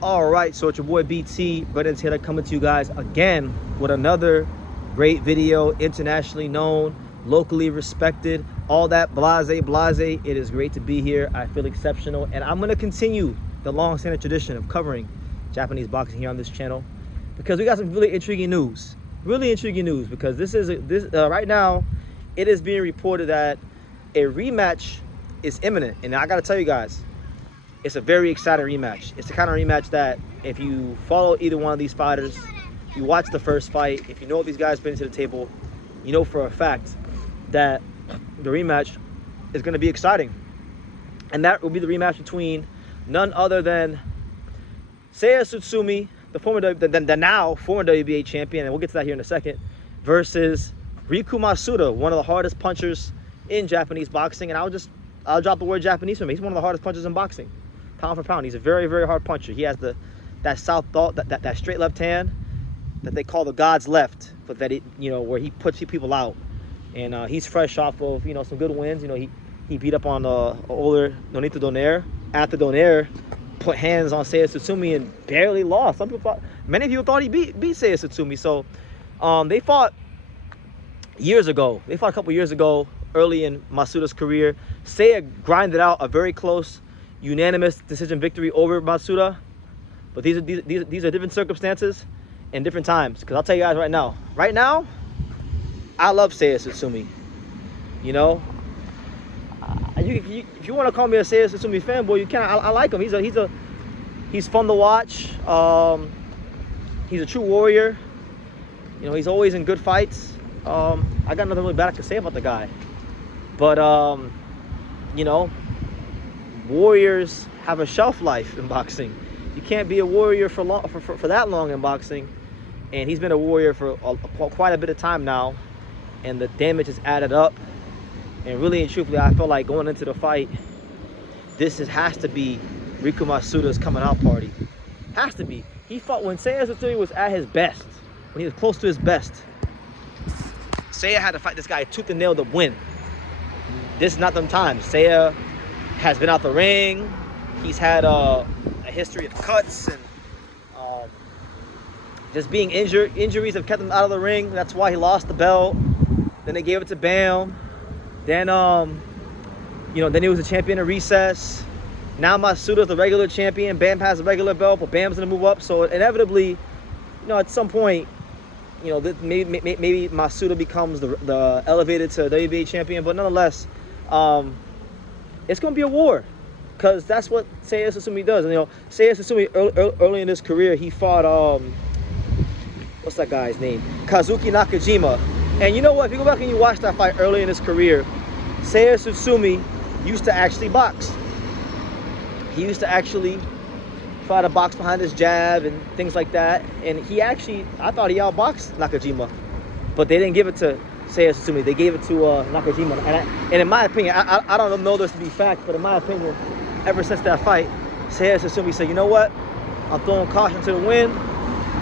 All right, so it's your boy BT, Brennan's here, coming to you guys again with another great video, internationally known, locally respected, all that blase. It is great to be here. I feel exceptional, and I'm going to continue the long-standing tradition of covering Japanese boxing here on this channel because we got some really intriguing news. Because right now it is being reported that a rematch is imminent, and I got to tell you guys, it's a very exciting rematch. It's the kind of rematch that if you follow either one of these fighters, you watch the first fight, if you know what these guys bring to the table, you know for a fact that the rematch is going to be exciting. And that will be the rematch between none other than Seiya Tsutsumi, the now former WBA champion, and we'll get to that here in a second, versus Riku Masuda, one of the hardest punchers in Japanese boxing. And I'll drop the word Japanese for me. He's one of the hardest punchers in boxing. Pound for pound, he's a very, very hard puncher. He has that southpaw, that straight left hand that they call the God's left, but that where he puts people out. And he's fresh off of some good wins. He beat up on older Nonito Donaire. After Donaire put hands on Seiya Tsutsumi and barely lost. Many people thought he beat Seiya Tsutsumi. So they fought years ago. They fought a couple years ago, early in Masuda's career. Seiya grinded out a very close, unanimous decision victory over Masuda, but these are different circumstances and different times. Because I'll tell you guys right now, I love Seiya Tsutsumi. If you want to call me a Seiya Tsutsumi fanboy, you can. I like him. He's fun to watch. He's a true warrior. He's always in good fights. I got nothing really bad I can say about the guy, but warriors have a shelf life in boxing. You can't be a warrior for that long in boxing, and he's been a warrior for quite a bit of time now, and the damage is added up. And really and truthfully, I feel like going into the fight, has to be Riku Masuda's coming out party. Has to be. He fought when Seiya Tsutsumi was at his best, when he was close to his best. Seiya had to fight this guy tooth and nail to win. This is not them times. Seiya has been out the ring. He's had a history of cuts and just being injured. Injuries have kept him out of the ring. That's why he lost the belt. Then they gave it to Bam. Then then he was a champion of recess. Now Masuda's the regular champion. Bam has a regular belt, but Bam's gonna move up. So inevitably, at some point, maybe Masuda becomes the elevated to WBA champion. But nonetheless, it's gonna be a war, because that's what Seiya Tsutsumi does. And Seiya Tsutsumi early in his career, he fought what's that guy's name? Kazuki Nakajima. And you know what? If you go back and you watch that fight early in his career, Seiya Tsutsumi used to actually box. He used to actually try to box behind his jab and things like that. And I thought he outboxed Nakajima, but they didn't give it to Seiya Tsutsumi. They gave it to Nakajima. And in my opinion, I don't know this to be fact, but in my opinion, ever since that fight, Seiya Tsutsumi said, you know what? I'm throwing caution to the wind,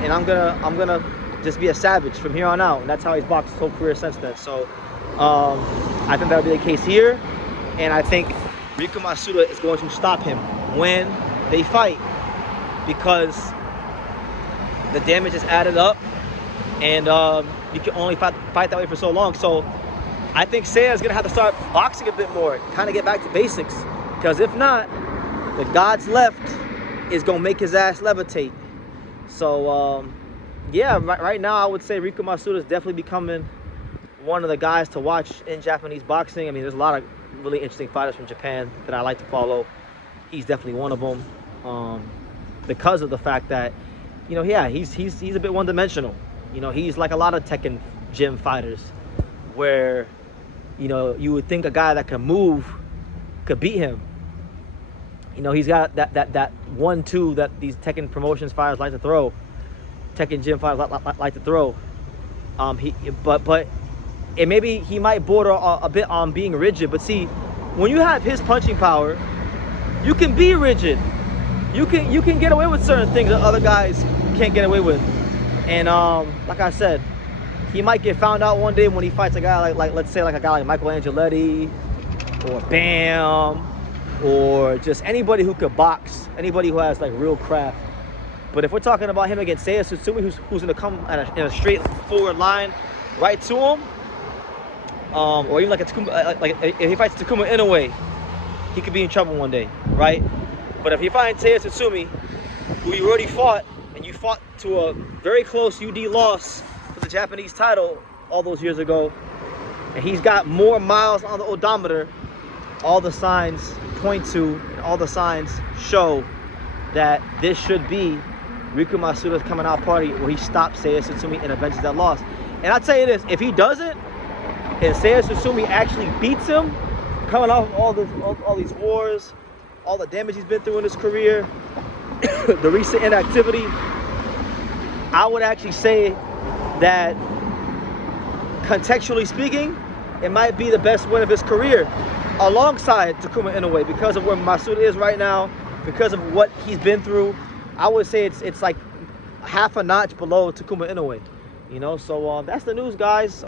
and I'm gonna just be a savage from here on out. And that's how he's boxed his whole career since then. So I think that'll be the case here, and I think Riku Masuda is going to stop him when they fight, because the damage is added up, and you can only fight that way for so long. So I think Seiya is going to have to start boxing a bit more, kind of get back to basics, because if not, the God's left is going to make his ass levitate. So yeah, right now I would say Riku Masuda is definitely becoming one of the guys to watch in Japanese boxing. I mean, there's a lot of really interesting fighters from Japan that I like to follow. He's definitely one of them, because of the fact that, he's a bit one-dimensional. He's like a lot of Tekken gym fighters, where, you would think a guy that can move could beat him. He's got that 1-2 that these Tekken promotions fighters like to throw. Tekken gym fighters like to throw. But and maybe he might border a bit on being rigid. But see, when you have his punching power, you can be rigid. You can get away with certain things that other guys can't get away with. And like I said, he might get found out one day when he fights a guy like let's say like a guy like Michael Angeletti or Bam, or just anybody who could box, anybody who has like real craft. But if we're talking about him against Seiya Tsutsumi, who's going to come in a straight forward line right to him, or even like if he fights Takuma Inoue, he could be in trouble one day, right? But if you find Seiya Tsutsumi, who you already fought, and you fought to a very close UD loss for the Japanese title all those years ago, and he's got more miles on the odometer, all the signs point to, and all the signs show that this should be Riku Masuda's coming out party where he stops Seiya Tsutsumi and avenges that loss. And I'll tell you this, if he doesn't, and Seiya Tsutsumi actually beats him, coming off of all these wars, all the damage he's been through in his career, the recent inactivity, I would actually say that, contextually speaking, it might be the best win of his career, alongside Takuma Inoue, because of where Masuda is right now, because of what he's been through. I would say it's like half a notch below Takuma Inoue, you know. So that's the news, guys.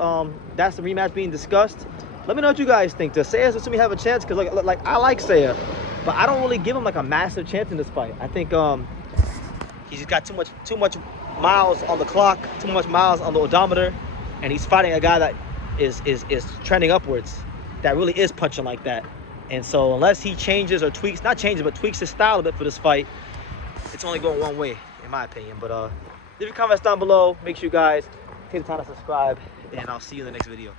That's the rematch being discussed. Let me know what you guys think. Does Seiya Tsutsumi have a chance? Because like I like Seiya, but I don't really give him like a massive chance in this fight. I think he's got too much miles on the clock, too much miles on the odometer, and he's fighting a guy that is trending upwards, that really is punching like that. And so unless he changes or tweaks, not changes, but tweaks his style a bit for this fight, it's only going one way, in my opinion. But leave your comments down below. Make sure you guys take the time to subscribe, and I'll see you in the next video.